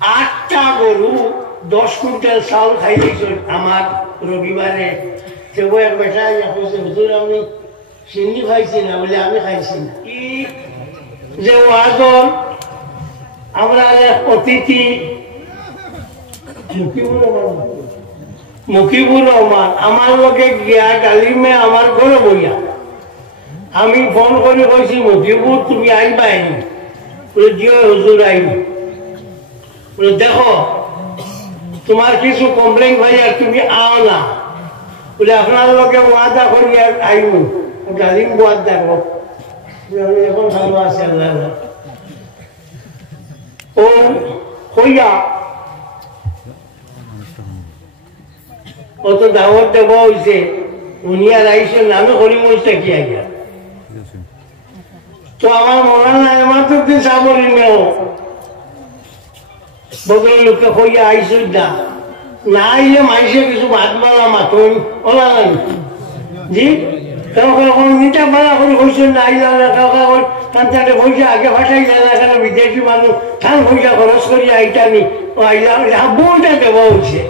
8টা গরু 10 কুইন্টাল চাউল খাই দিয়েছ আমার রবিবারে। কেউ এক বেটা কইছে হুজুর আমি চিনি খাইছি না বলে আমি খাইছি না। কি যে ওয়াজল আমরা এক অতিথি মুকিবুর রহমান আমার লোকে গিয়া ডালিমে আমার ঘরে বইয়া আমি ফোন করে কইছি মুকিবুর তুমি আইবাই বলে জিও হুজুর আইব। বলে দেখো তোমার কিছু কমপ্লেন ভাই আর তুমি আও না বলে আপনার লোকে ওয়াদা করি আর আইব ডালিম ওয়াদা করো এখন ভালো আছে আল্লাহ ও হইয়া কত দাওয়াত দেওয়া হয়েছে উনি আর আইসেন আমি করি মরিচটা কি আইয়া তো আমার মৌলানা এমাতুদ্দিন সাবরি মেও বদল লোকে হইয়া আইস না না আইলে মাইসে কিছু ভাত মালা মাথুন ওলা নাই জি কারণ মিঠা পালা করে হয়েছেন না আইলা না কাউকে কান্তারে পয়সা আগে ভাষাই যায় না কেন বিদেশি মানুষ থান পয়সা খরচ করি আইটানি ও আইলা বউটা দেওয়া হয়েছে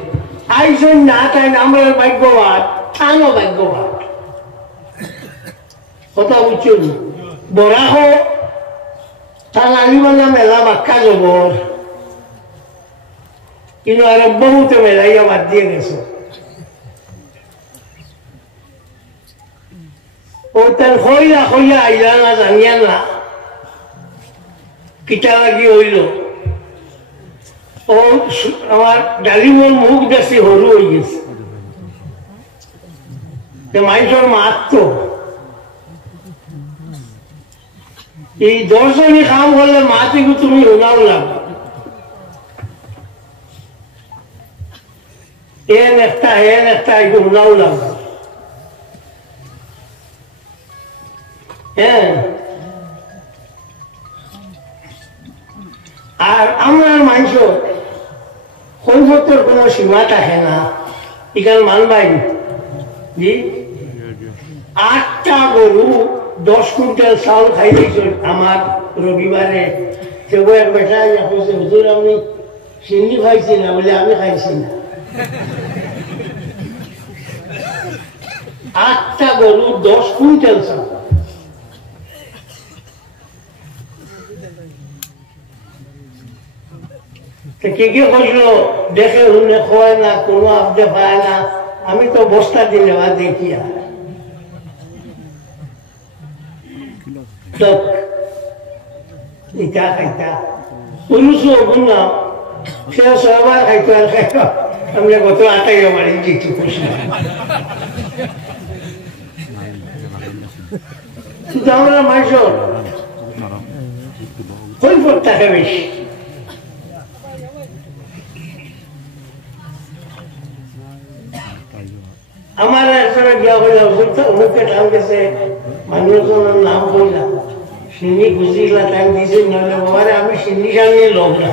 আইসন না তাই আমরা ভাগ্যবাদ থানও ভাগ্যবাদ কথা বুঝছেন বরাহ থান আনিবানা মেলা বাক্কা জবর কিন্তু আর বহুতে মেলাইয়া বাদ দিয়ে গেছে ও তার হইয়া হইয়া আইলা না জানিয়া না কিটা লাগি হইল ও আমার ডালিমর মুখ বেশি সরু হয়ে গেছে মানুষের মাত্র এই 10 জনই কাম করলে মাতিগু তুমি শোনাও লাগবে এন একটা একটু শোনাও লাগবে হ্যাঁ আর আমার মানুষ কৈফতের কোনো সীমা থাকে না এখানে মানবাই জি 8টা গরু 10 কুইন্টাল চাউল খাই দিয়েছ আমার রবিবারে কেউ এক বেটা কইছে হুজুর আমি চিনি খাইছি না বলে আমি খাইছি না 8টা গরু 10 কুইন্টাল চাউল কে কে কইল দেখে শুনে খোয়ায় না কোনো আপডে পায় না আমি তো বস্তা দিলে বা দেখিয়া ইটা খাইতা পুরুষ গুণ না সে সবার খাইতো আর খাইত আমরা গত 8 বাড়ি দিচ্ছি খুশি শুধু আমরা মাইস কৈফত থাকে বেশি আমার একজনে গিয়া হইলা অমুকে টাইম গেছে মানুষজনের নাম কইলা সিন্নি খুঁজিলা টাইম দিছে নাহলে বাবারে আমি সিন্নি সামনে লোক না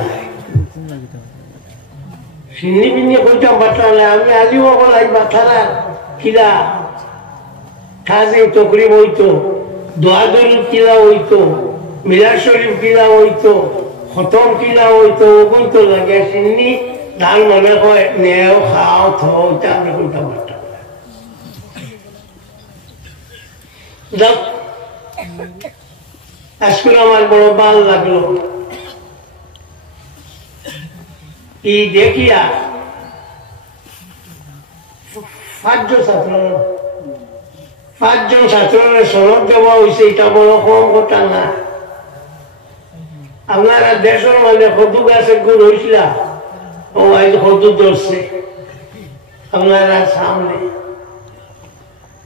সিন্নি বিন্নি কইতাম বাটালে আমি আজিও বল আই বাটারা কিলা খাজে তকরিব হইতো দোয়া দরুদ কিলা হইতো মিলাদ শরীফ কিলা হইতো খতম কিলা হইতো কইতো লাগে সিন্নি ধান মনে হয় নেও খাও থাও এটা আমি কইতাম বাটা আজকে আমার বড় ভাল লাগলো এই দেখিয়া 5জন ছাত্রের সনদ দেওয়া হয়েছে এটা বড় কম কথা না আপনারা দেশের মানে কদু গাছের গুণ হয়েছিল ও আজ কদু ধরছে আপনারা সামনে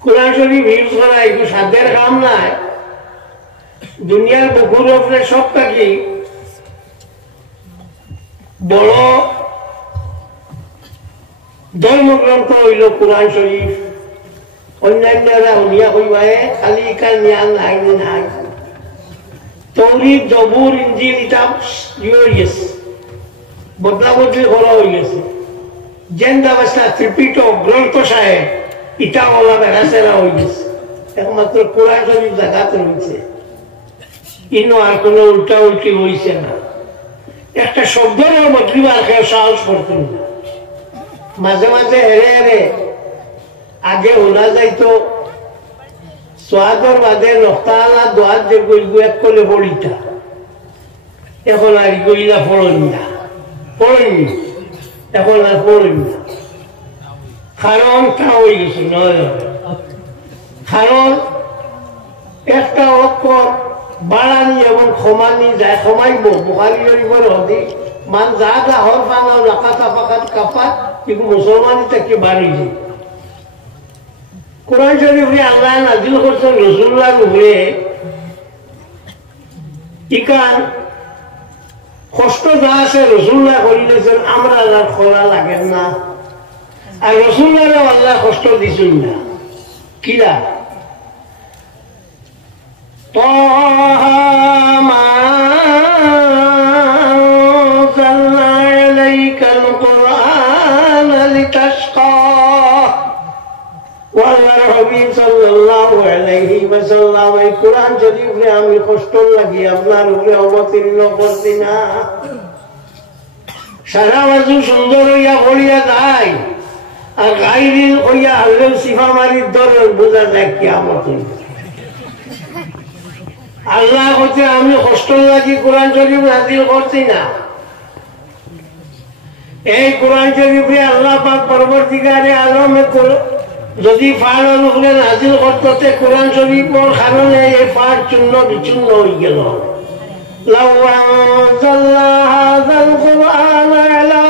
কোরআন শরীফ ইউজ করা একটু সাধ্যের কাম নাই দুনিয়ার বুকুর উপরে সব থাকি বড় ধর্মগ্রন্থ হইল কোরআন শরীফ অন্যান্যরা শুনিয়া কইবায়ে খালি ইকার জ্ঞান নাই নাই তৌরিদ জবুর ইঞ্জিল এটা ইয়ে গেছে বদলা বদলি করা হয়ে গেছে যেন অবস্থা ত্রিপিটক গ্রন্থ সাহেব ইটা ওলা বেড়াচেরা হয়ে গেছে একমাত্র কোরআন শরীফ জায়গাতে রয়েছে ইনো আর কোনো উল্টা উল্টি হয়েছে না একটা শব্দের বদলিবার কেউ সাহস করতেন না। মাঝে মাঝে হেরে হেরে আগে ওনা যাইতো সোয়াদর বাদে নক্তালা দোয়ার যে গুয়াত করলে বড়িটা, এখন আর গইলা পড়েন না, পড়েননি, এখন আর পড়েন না। কারণ তা হয়ে গেছে নয়, কারণ একটা অক্ষর বাড়ানি এবং ক্ষমানি যায়, ক্ষমাইব বুখারী শরীফের হাদিস মান জাদা হরফান আও নাকাসা ফাকাদ কাফার, কিন্তু মুসলমানই তাকে বাড়িয়েছে। কোরআন শরীফে আল্লাহ নাযিল করছেন রাসূলুল্লাহর উপরে, ইকান কষ্ট যা আছে রাসূলুল্লাহ করিলেছেন, আমরা আর করা লাগে না। আর রাসূলুল্লাহর আল্লাহ কষ্ট দিছেন না, কিরা طه ما أنزلنا عليك القرآن لتشقى والله الحبيب صلى الله عليه وسلم এই কোরআন শরীফে আমি কষ্ট লাগি আপনার উপরে অবতীর্ণ করছি না। সারা বাজু সুন্দর হইয়া পড়িয়া যায় আর গাইরিল হইয়া আল্লাহ সিফা মারির দরের বোঝা যায় কিয়ামত হইয়া। আল্লাহ হচ্ছে আমি কষ্ট লাগি কোরআন শরীফ নাযিল করছি না। এই কোরআন শরীফে আল্লাহ পাক পরবর্তীকালে আলমে যদি ফাড়ের উপরে নাযিল করতে কোরআন শরীফের কারণে এই ফাড় চূর্ণ বিচূর্ণ হয়ে গেল। লাউ আনজালনা হাযাল কুরআন আলা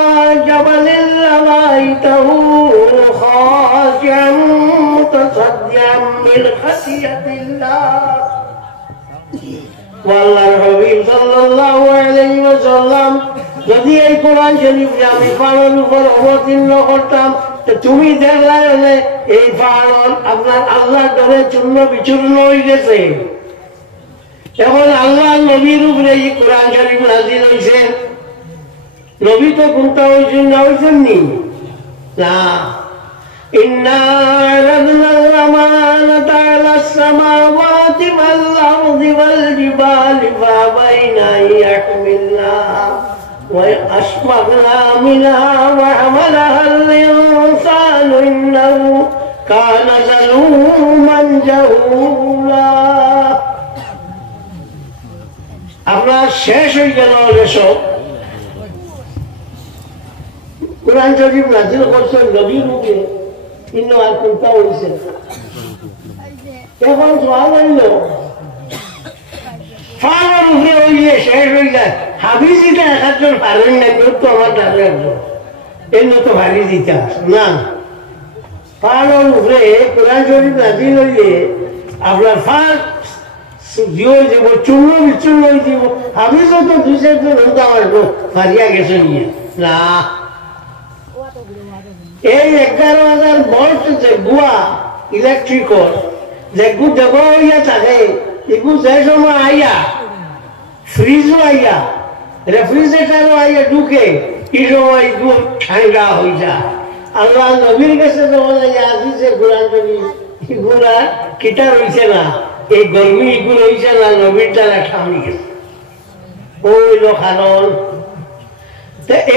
জাবালিন লারাআইতাহু খাশিআন মুতাসাদ্দিআন মিন খাশিয়াতিল্লাহ। আল্লাহর হাবিব সাল্লাল্লাহু আলাইহি ওয়াসাল্লাম যদি এই কোরআন শরীফে আমি ফাড়ের উপর অবতীর্ণ করতাম, তো তুমি দেখলে এই ফাড় আপনার আল্লাহর ডরে চূর্ণ বিচূর্ণ হয়ে গেছে। এখন আল্লাহ নবীর উপরে এই কোরআন শরীফ নাযিল হয়েছে, নবী তো কোনটা হয়েছেন না হয়েছেন নি না। ইন্না আরাদনা আল-আমানাতা আলাস সামাওয়াতি ওয়াল আরদি ওয়াল জিবালি ফাআবাইনা আন ইয়াহমিলনাহা ওয়া আশফাকনা মিনহা ওয়া হামালাহা আল-ইনসানু ইন্নাহু কানা যালুমান জাহুলা। আপনার শেষ হয়ে গেল এসব কোরআন শরীফ নাযিল করছেন নবীর মুখে, কিন্তু আর কোনটা হয়েছে এখন সওয়াল হইল ফাড়ের উপরে হইলে শেষ হয়ে যায়। হাফিজিটা একজন পারেন না, কেউ তো আমার দাদা একজন এই তো ভারী দিতে না। ফাড়ের উপরে কোরআন শরীফ নাযিল হইলে আপনার ফাড় হয়ে যাব, চূর্ণ বিচূর্ণ হয়ে যাব। হাফিজও তো দুই চারজন হতো আমার ফারিয়া গেছে নিয়ে না। এই 11,000 ভোল্ট যে গুয়া ইলেকট্রিকল যে গু দেব হইয়া থাকে, এগু যে সময় আইয়া ফ্রিজও আইয়া রেফ্রিজারেটরও আইয়া ঢুকে, এই সময় এগু ঠান্ডা হয়ে যায়। আল্লাহ নবীর কাছে যখন আসিছে কোরআন শরীফ, এগুলা কিটা রয়েছে না, এই গরমি এগুলো রয়েছে না, নবীর দ্বারা ঠান্ডি গেছে ওইল কারণ।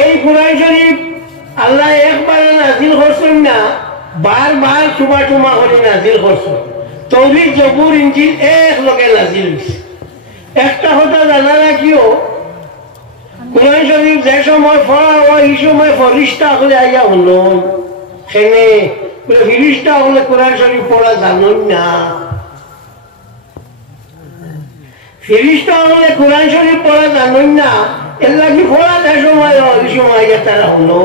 এই কোরআন শরীফ আল্লাহ একবারে নাযিল করছেন না, বারবার টুমা টুমা করে নাযিল করছেন। তৌরাত জবুর ইনজিল এক লগে নাযিল হইছে। একটা কথা জানা রাখিও, কোরআন শরীফ যে সময় পড়া হয় এই সময় ফেরেশতা হলে আইয়া হলো সেনে ফেরেশতা হলে কোরআন শরীফ পড়া জানেন না। ফেরেশতা হলে কোরআন শরীফ পড়া জানেন না, এর লাগি পড়া যে সময় এই সময় আইয়া তারা হলো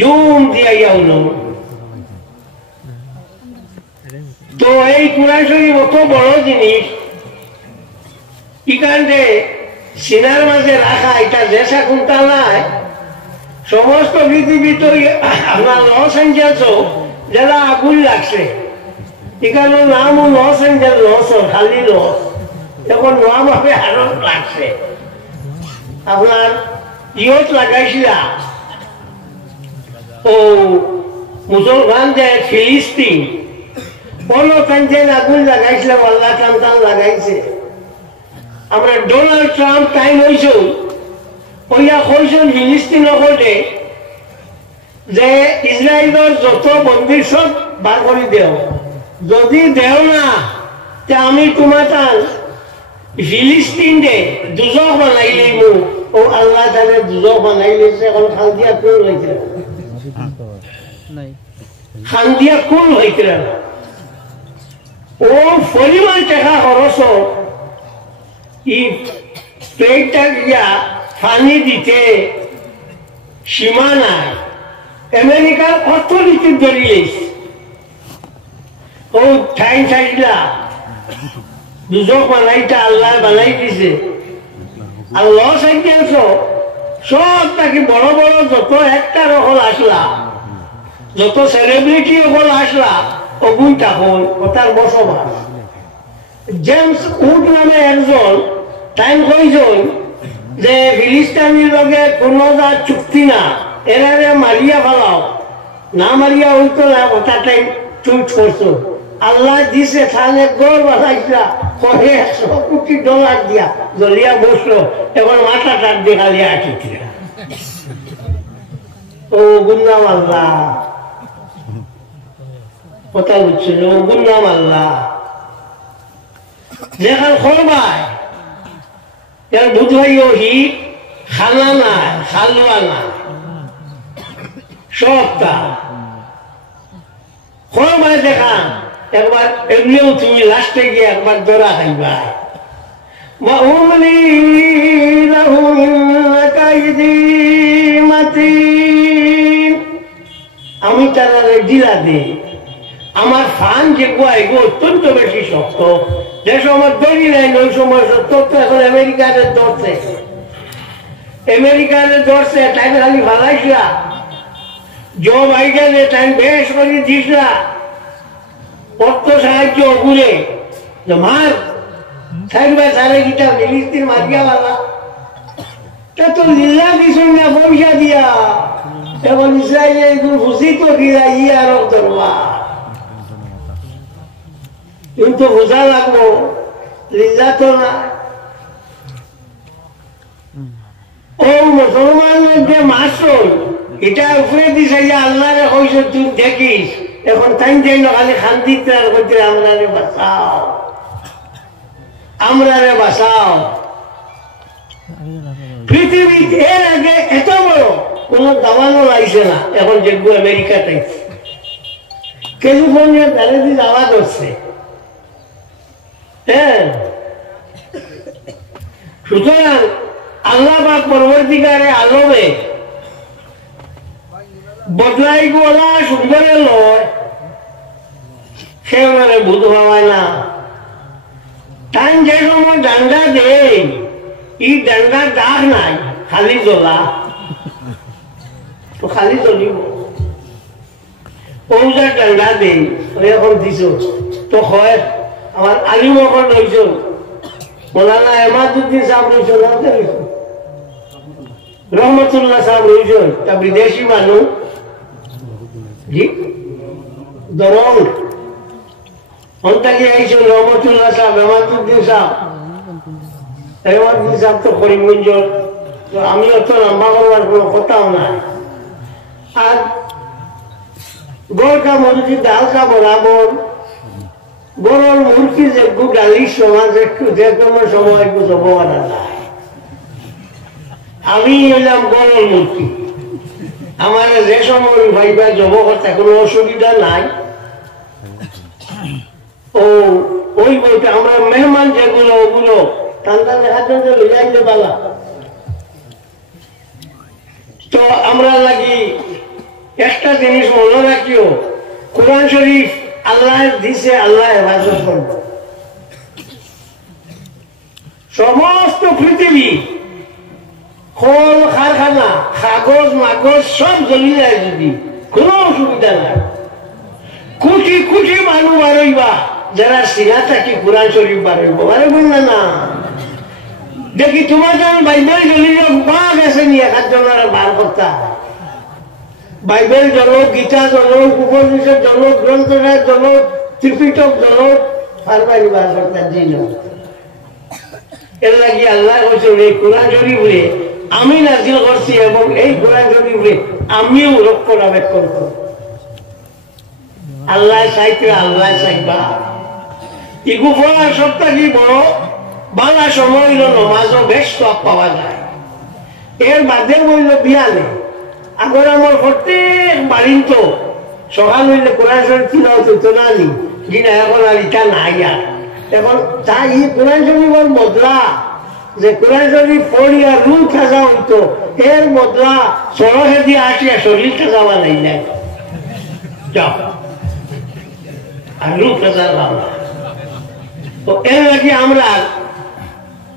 জুম দিয়া হলো। তো এই কোরআন শরীফ অত বড় জিনিস, এখানে সিনার মাঝে রাখা, এটা দেশা কোনটা নাই। সমস্ত পৃথিবী তো আপনার লস এঞ্জেলস যারা আগুন লাগছে, এখানে নামও লস এঞ্জেল লস, খালি লস। এখন নাম হবে আরো লাগছে আপনার ইয়ত লাগাইছিলা ও মুসলমান যে ফিলিস্তিন পনেরো আগুন লাগাইছিলাম, আল্লাহ টান লাগাইছে। আমরা ডোনাল্ড ট্রাম্প টাইম হয়েছে ওইয়া কইছেন ফিলিস্তিন হলে যে ইসরায়েলের যত বন্দী সব বার করে দেও, যদি দেও না তে আমি তোমার ফিলিস্তিন দে দুজক বানাইলে ও আল্লাহ তাহলে দুজক বানাইলে এখন খান্দিয়া কোন হয়েছে খান্দিয়া কোন হয়েছে ও পরিমাণ টাকা খরচ ই প্লেটটা গিয়া পানি দিতে সীমা নাই। আমেরিকার অর্থনীতি ধরিয়ে ও ঠাই ঠাইলা দুজক বানাইটা আল্লাহ বানাই দিছে। আর লস আইডিয়াস সব তাকে বড় বড় যত একটা হল আসলা, যত সেলিব্রিটি হল আসলা অগুন তখন তার বসবাস। জেমস উড নামে একজন টাইম কইজন যে ফিলিস্তিনির লগে কোনো চুক্তি না, এরারে মারিয়া ফেলাও, না মারিয়া হইতো না কথাটাই চুট করছো। আল্লাহ দিছে থানে গড় বানাইছিলা কয়ে $100 কোটি দিয়া জলিয়া বসলো, এখন মাথা টাক দেখালিয়া আসিছিল। ও গুন্নাম আল্লাহ কথা বুঝছিল, ও গুন্নাম আল্লাহ যেখান খরবায় এর বুধবাইও হি খানা নাই খালুয়া নাই সবটা খরবায় দেখান একবার এমনিও তুমি লাস্টে গিয়ে একবার দৌড়া খাইবা। আমি তারা দিলা দে আমার ফান যে এগো অত্যন্ত বেশি শক্ত, যে সময় দড়ি নাই ওই সময় সত্য এখন আমেরিকারে ধরছে, আমেরিকারে ধরছে টাইম খালি ভালাইছিলা জো বাইডেনে টাইম বেশ করে দিসলা অর্থ সাহায্য ঘুরে মার থাকবে সারে গিটা ফিলিস্তিন মারিয়া বাবা তো লীলা কিছু না পয়সা দিয়া এখন ইসরায়েলে খুশি তো দিয়া ই আর ধরবা, কিন্তু বোঝা লাগবো লীলা তো না। ও মুসলমানের যে মাসল এটা উপরে দিছে আল্লাহ রে কইস তুই দেখিস, এখন তাই যাই না খালি শান্তি করতে আমরা রে বাঁচাও, আমরা রে বাঁচাও। পৃথিবীতে এর আগে এত বড় কোন দাবানো লাগছে না, এখন যেগুলো আমেরিকাতে ক্যালিফোর্নিয়া তারে দিন আওয়াজ হচ্ছে। হ্যাঁ, সুতরাং আল্লাহ পাক পরবর্তীকারে আলমে বদলাই গোলা সুন্দরে লয় সে ওনারে বুধ ভাবায় না। টাইম যে সময় ডান্ডা দেয় এই ডান্ডার দাগ নাই, খালি জ্বলা তো খালি জ্বলিব। পৌজা ডান্ডা দেয় এখন দিছ তো হয় আমার আলিম এখন রয়েছ মৌলানা এমাদুদ্দিন সাহেব রয়েছ রহমতুল্লাহ সাহেব রয়েছ, তা বিদেশি মানুষ জি দরং অন্তাকি আইছেন রহমতুল্লাহ সাহেব এমাদুদ্দিন সাহেব। এমাদুদ্দিন সাহেব তো করিমগঞ্জ, তো আমি অত লম্বা করবার কোনো কথাও নাই। আর গড় কামড় ডাল কা বরাবর গরুর মুরগি যে ডালি সমাজ একটু যে কোনো সময় একটু জবনা যায়। আমি এলাম গরুর মুরগি, আমার যে সময় ভাইবা জব করতে কোনো অসুবিধা নাই। ও ওই বলতে আমরা মেহমান যেগুলো ওগুলো ঠান্ডা দেখার জন্য লইয়াইতে পালা, তো আমরা লাগি একটা জিনিস মনে রাখিও, কোরআন শরীফ আল্লাহ দিছে, আল্লাহ হেফাজত করব। সমস্ত পৃথিবী খোল কারখানা কাগজ মাগজ সব জ্বলি যায় যদি কোনো অসুবিধা নাই। কোটি কোটি মানুষ বারইবা যারা সিনা থাকি কোরআন শরীফ বারইব বারইব না না দেখি তোমার বাইবেল জ্বলি বা গেছে নিয়ে একজনের বার করতা, বাইবেল জনক, গীতা জনক, উপনিষদ জনক, গ্রন্থরাজ জনক, ত্রিপিটক জনক, পারবারি বার করতা জিন। এর লাগি আল্লাহ কইছেন এই কোরআন শরীফে আমি নাজিল করছি এবং এই কোরআন শরীফে আমিও রক্ষণাবেক্ষণ করব। আল্লাহ চাইতে আল্লাহ চাইবা ইগু পড়ার সপ্তাহ কি বড় বালা সময় হইল নমাজও বেশ সব পাওয়া যায়। এর বাদে বলল বিয়ালে আগর আমার প্রত্যেক বাড়ির তো সকাল হইলে কোরআন শরীফ কিনা হতো না নি কিনা এখন আর ইটা নাই আর এখন তাই এই কোরআন শরীফের বদলা যে কোরআন শরীফ পড়িয়া রুল খাজা হইতো এর বদলা সড়কে দিয়ে আসিয়া শরীর খাজা বানাই নাই যাও আর রুল খাজার বাংলা তো এর লাগে আমরা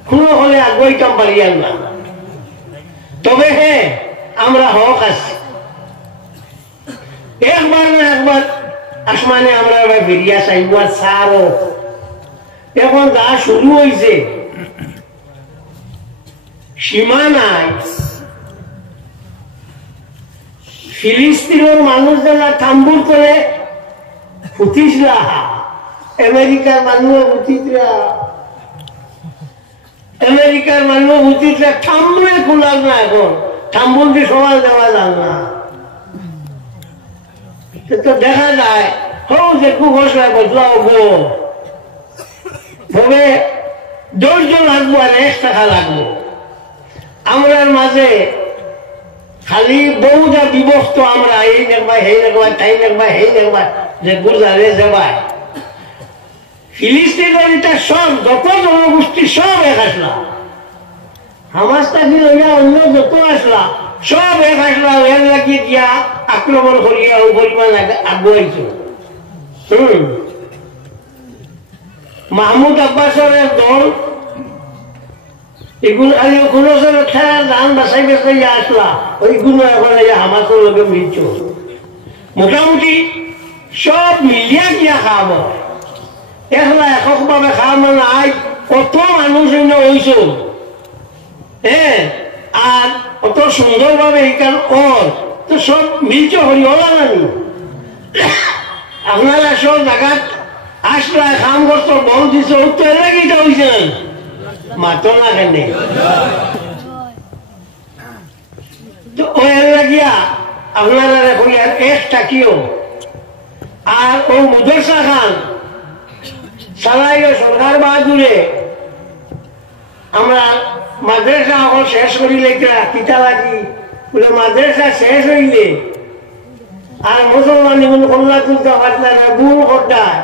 কোনো হলে আগাইতাম পারিয়াল না। তবে হ্যাঁ আমরা হক আছি একবার না একবার আসমানে আমরা বেরিয়া চাইব আর সারও এখন যা শুরু হয়েছে সীমা নাই। ফিলিস্তিনের মানুষ যারা থাম্বুর করে ফুটিসরা আমেরিকার মানুষ ফুটিসরা আমেরিকার মানুষ ফুটিসরা থাম্বুরে খোলার না এখন থাম্বুর দিয়ে সবাই দেওয়া যান না তো দেখা যায় হোক যে কুঘোষণায় বদলা হবো তবে ধৈর্য লাগবো আর 1 টাকা লাগবো। আমরার মাঝে খালি বহুটা বিভক্ত আমরা এই দেখবা সেই দেখবা তাই দেখবা সেই দেখবা যে গুজারে যাবাই ফিলিস্তিনের এটা সব যত জনগোষ্ঠী সব এক আসলা হামাসটা কি লইয়া অন্য যত আসলা সব এক আসলা এর লাগিয়ে গিয়া আক্রমণ করিয়া ও পরিমাণ আগুয়াইছ। মাহমুদ আব্বাসের দল এগুলো কোনো খেলা ধান বাসাই বেসাই আসলা ওইগুলো এখন হামাসের লোকে মিলছ মোটামুটি সব মিলিয়া গিয়া খাওয়াব একলা একক ভাবে খাওয়া মানে আজ কত মানুষ হইছ হ্যাঁ আর অত সুন্দর ভাবে এইখান ওর তো সব মিলছ হরি হলা নানি আপনারা সব জায়গাত আসলা কাম করছ বল দিছ তো এর লাগিটা হয়েছে না মাতো না কেন তো ওর লাগিয়া আপনারা হইয়ার 1 টাকিও আর ও মুদরসা খান সারাইও সরকার বাহাদুরে আমরা মাদ্রাসা এখন শেষ করিলে কিতা লাগি বলে মাদ্রাসা শেষ হইলে আর মুসলমান এগুলো কল্লা তুলতে পারত না বুল করতায়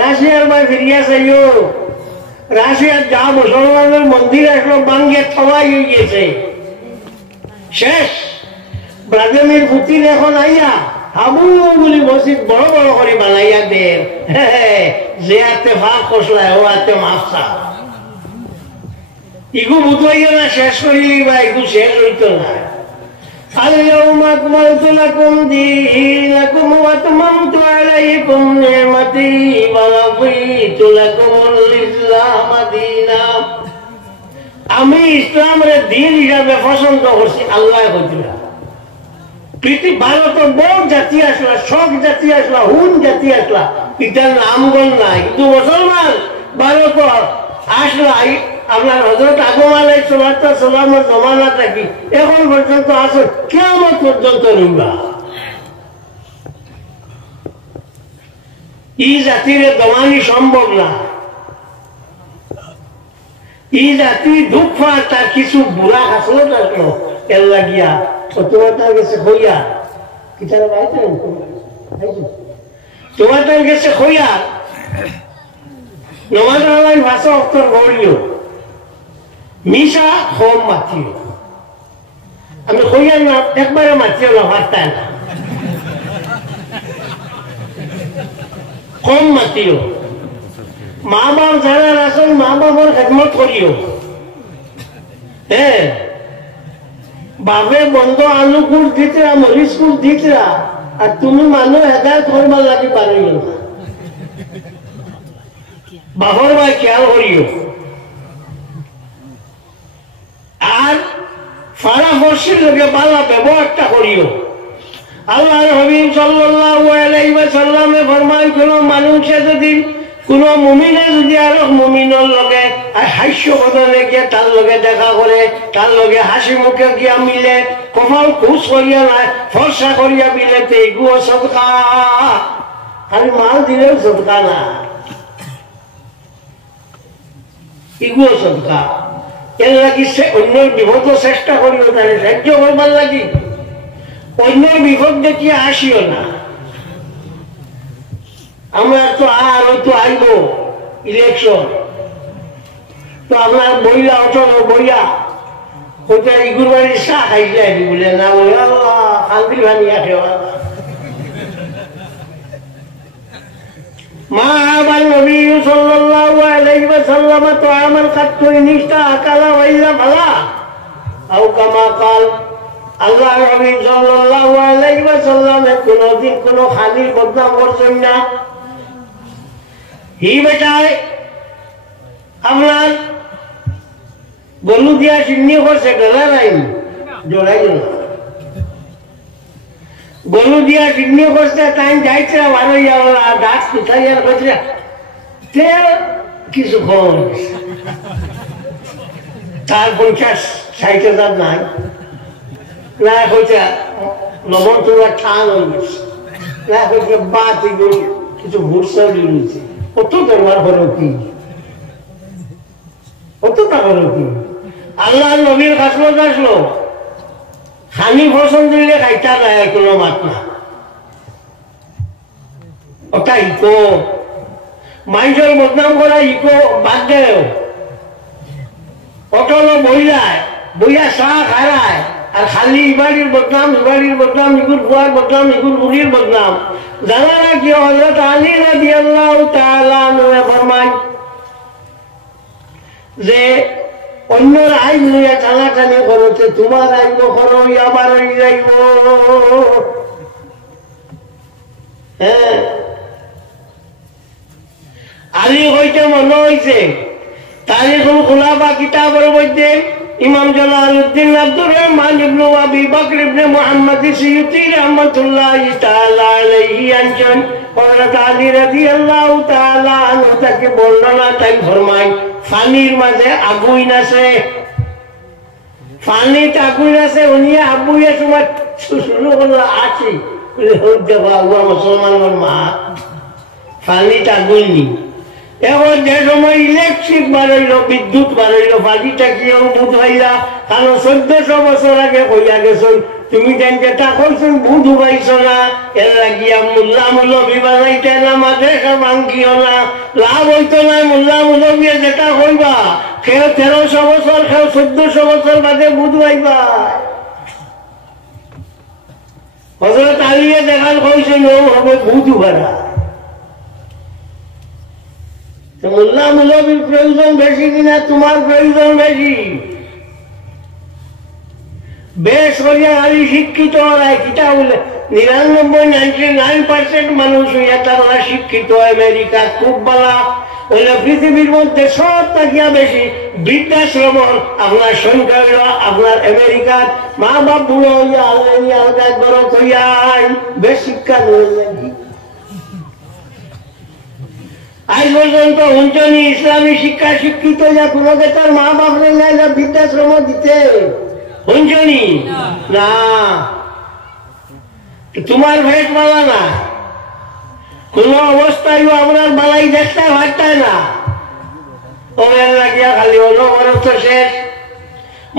রাশিয়ার বা ফিরিয়া চাইও রাশিয়ার যা মুসলমানের মন্দির আসলো বাঙ্গিয়া থবাই হয়ে গেছে শেষ। ভ্লাদিমির পুতিন এখন আইয়া হাবু বলি মসজিদ বড় বড় করে বানাইয়া দেন যে হাতে ভাগ খসলায় ও হাতে মাফসা ইগু বুঝাইও না শেষ করিলি বা ইগু শেষ হইতো না। اليوم أكملت لكم دينكم وأتممت عليكم نعمتي ورضيت لكم الإسلام دينا আমি ইসলামের দিন হিসাবে পছন্দ করছি আল্লাহ পৃথিবী ভারতের বহু জাতি আসলা শখ জাতি আসলা হুন জাতি আসলা এটার নামগণ নাই কিন্তু মুসলমান ভারত আসলা আপনার হযরত আদম আলাইহিস সালামের জমানা থেকে এখন পর্যন্ত আছে কিয়ামত পর্যন্ত রইবা এই জাতির দমানি সম্ভব না। এই জাতি দুঃখ তার কিছু বুড়া আসলো থাকলো এর লাগিয়া তোমার গেছে হইয়া কিতার তোমার গেছে হইয়া নমাজ আলাই ভাষা অক্ষর গড়িও মিশা হোম মাতিও আমি হইয়া না একবারে মাতিও না ভাষায় না কম মাতিও মা বাপ যারা আছেন মা বাবার খেদমত করিও হ্যাঁ বাবে বন্ধ আলু কুল দিতরা মরিচ কুল দিতরা আর তুমি মানুষ হেদায়ত করবার লাগি পারিও না বাহর ভাই খেয়াল করিও আর ফারাফর্সির লোকে বালা ব্যবহারটা করিও। আল্লাহর হাবিব সাল্লাল্লাহু আলাইহি ওয়াসাল্লামে ফরমান কোন মানুষে যদি কোন মুমিনে যদি আর মুমিনের লগে হাস্য বদলে গিয়ে তার লগে দেখা করে, তার লগে হাসি মুখে গিয়া মিলে, কপাল খুশ করিয়া নাই ফর্সা করিয়া মিলে, এগুলো সদকা। খালি মাল দিলেও সদকা না, এগুলো সদকা। এর লাগি অন্যের বিপদ চেষ্টা করিও, তাহলে সাহায্য করবার লাগি। অন্যের বিপদ দেখিয়ে আসিও না। আমরা তো আর তো আইব ইলেকশন, তো আপনার বইয়া অটল বইয়া ওটা ইগুর বাড়ির শাহ খাইলে বলে না, বলে শান্তি ভানিয়া খেওয়া। মা আবার নবী সাল্লাল্লাহু আলাইহি ওয়াসাল্লাম তো আমার কাটুই নিষ্ঠা আকালা ওয়াইলা ভালা আও কামা কাল। আল্লাহ নবী সাল্লাল্লাহু আলাইহি ওয়াসাল্লাম কোনদিন কোন খালির বদনাম করছেন না। হি বেটায় আপনার গলু দিয়া চিন্নি করছে, ডলা নাই জোড়াই না, গলু দিয়া চিন্নি করছে, তাই যাইছে ভালো দাঁত কোথায় আর করছে কিছু খবর তার 50-60,000 নাই না, হয়েছে লবণ তোলা ঠান হয়ে গেছে না, হয়েছে বাত এগুলো কিছু ভুরসা দিয়েছে। কত দরবার হলো কি, কত টাকা হলো কি। আল্লাহ নবীর কাসমত আসলো, খানি ফসল দিলে খাইতা নাই, কোনো মাত না। ওটা ইকো মানুষের বদনাম করা, ইকো বাদ দেও। অটল বইলায় বইয়া চাহ খারায়, আর খালি ইবাড়ির বদনাম, ইবাড়ির বদনাম, ইগুর বুয়ার বদনাম, ইগুর বুড়ির বদনাম। জানা না কি হযরত আলী রাদিয়াল্লাহু তাআলা আনহু ফরমান যে অন্যর আইন লইয়া টানাটানি করছে, তোমার আইন করো আমার যাইব। হ্যাঁ, আলী হইতে মনে হয়েছে তারিখুল খুলাফা কিতাবের মধ্যে ইমাম জালালউদ্দিন আব্দুর রহমান ইবনে আবি বকর ইবনে মুহাম্মদ সিয়ুতি রাহমাতুল্লাহি তাআলা আলাইহি আনছেন, হযরত আলী রাদিয়াল্লাহু তাআলা আনহু তাকে বর্ণনা তাই ফরমায়, পানির মাঝে আগুন আছে, পানিতে আগুন আছে, উনি আবুয়ে সময় শুরু করলো আছে মুসলমানের মা, পানিতে আগুন নি। এখন যে সময় ইলেকট্রিক বাড়াইল, বিদ্যুৎ বাড়াইল, পানিটা কেউ বুধ হইলা, কারণ 1400 বছর আগে কইয়া গেছ তুমি যেটা করছেন বুধ পাইছ না, এর লাগিয়া মোল্লা মুলবি বানাইতে না, মাদ্রাসা ভাঙ্গিও না, লাভ হইতো না। মোল্লা মুলবিয়ে যেটা কইবা কেউ 1300 বছর, কেউ 1400 বছর বাদে বুধ পাইবা। হযরত আলীয়ে দেখাল কইছেন ও হবে বুধ বাড়া। মোল্লা মুলবির প্রয়োজন বেশি কিনা তোমার প্রয়োজন বেশি? বেশ করিয়া খালি শিক্ষিত হয়, কিতা বলে 99% মানুষ হইয়া তারা শিক্ষিত। আমেরিকা খুব বালা হইলে পৃথিবীর মধ্যে সব থাকিয়া বেশি বৃদ্ধাশ্রম আপনার সংখ্যা হইল আপনার আমেরিকার। মা বাপ বুড়ো হইয়া আলগা গরম হইয়া বেশ শিক্ষা লাগি। আজ পর্যন্ত হুঞ্চনি ইসলামী শিক্ষা শিক্ষিত যা কোনো তার মা বাপ বৃদ্ধাশ্রম দিতে হুঞ্চনি না, তোমার ভেট বালা না, কোন অবস্থায় আপনার বালাই দেখতে পারতায় না। ওদের লাগিয়া খালি অনবরত শেষ।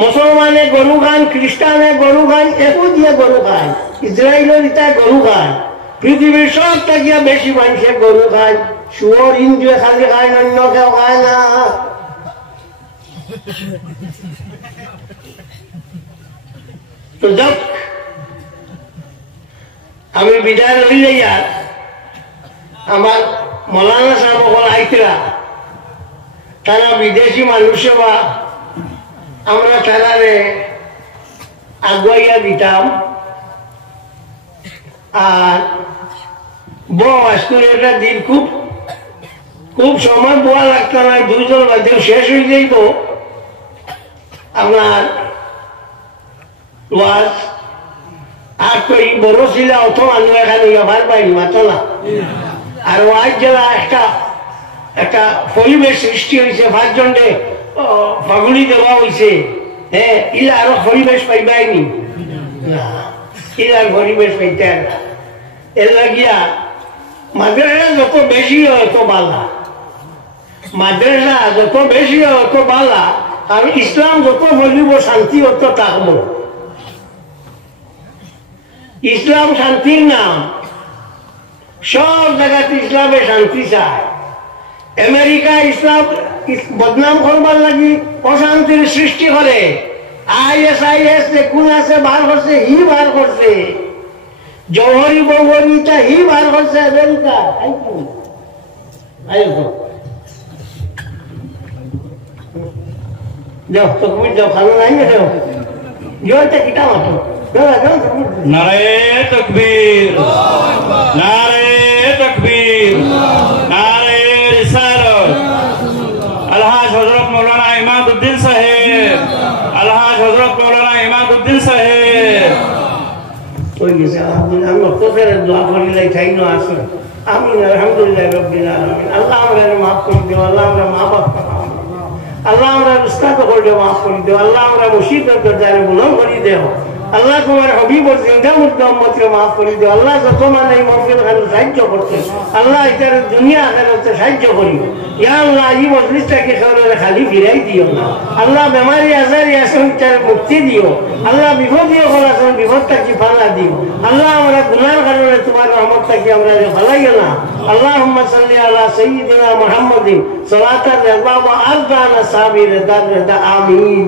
মুসলমানে গরু খান, খ্রিস্টানে গরু খান, একু দিয়ে গরু খান, ইসরায়েলের ইটা গরু খান, পৃথিবীর সব থাকিয়া বেশি মানুষে গরু খায়। শুয়োর হিন্দুয়ে খালি খায়, অন্য কেউ খায় না। তো যাক, আমি বিদায় লইলে ইয়ার আমার মৌলানা সাহেব সকল আইতরা, তারা বিদেশি মানুষে বা আমরা তারারে আগুয়াইয়া দিতাম। আর বউ আজকের এটা দিন খুব খুব সময় বোয়া লাগতো না, 2 জন বাদেও শেষ হয়ে যাইত আপনার ওয়াজ। আর তো এই বড় ছিল অত মানুষ এখানে ভার পাইনি মাতো না। আর ওয়াজ যারা একটা একটা পরিবেশ সৃষ্টি হয়েছে, 5 জনকে ফাগুলি দেওয়া হয়েছে, হ্যাঁ, ইলা আরো পরিবেশ পাইবাইনি না, ইলার পরিবেশ পাইতে না। এর লাগিয়া মাদ্রাসা যত বেশি হয় তত বালা, মাদ্রাসা যত বেশি হয় তত বালা, আর ইসলাম যত বলিব শান্তি অত থাকবো। ইসলাম শান্তির নাম, সব জায়গাতে ইসলামে শান্তি চায়। আমেরিকা ইসলাম বদনাম করবার লাগি অশান্তির সৃষ্টি করে, ISIS যে কোন আছে বার করছে, হি বার করছে, জৌহরি বৌহরিটা হি বার করছে আমেরিকা। যাও তকবির যাও, ভালো নাই যাও, জয়টা কিটা মাত্র নারে তকবীর, নারে তকবীর, নারে রিসালাত। আলহাজ হযরত মাওলানা ইমাদউদ্দিন সাহেব, আলহাজ হযরত মাওলানা ইমাদউদ্দিন সাহেব হই গেছে। আলহামদুলিল্লাহ, আমি তোদের দোয়া করিলাই খাই না আসে। আমিন, আলহামদুলিল্লাহ রাব্বিল আলামিন। আল্লাহ আমাদের মাফ করে দিও, আল্লাহ আমরা মা বাপ, আল্লাহ আমরা উস্তাদ করে মাফ করে দিও, আল্লাহ আমরা মুসিবত দরজারে বুলন্দ করে দেও। আল্লাহ তোমার হবিবর জিন্দা মুর্দা উম্মতকে মাফ করে দিও। আল্লাহ যত মানে এই মহফিল খানে সাহায্য করছে, আল্লাহ এটার দুনিয়া আখিরাতে সাহায্য করিও। ইয়া আল্লাহ এই মজলিসটাকে শহরে খালি ফিরাই দিও না। আল্লাহ বেমারি আজারি আছে তার মুক্তি দিও। আল্লাহ বিপদীয় করাছেন বিপদটাকে ফালা দিও। আল্লাহ আমরা গুনার কারণে তোমার রহমতটাকে আমরা ফালাইও না। আল্লাহুম্মা সাল্লি আলা সাইয়্যিদিনা মুহাম্মাদিন সালাতান ইয়ারবা ওয়া আরদানা সাবির দার আমিন।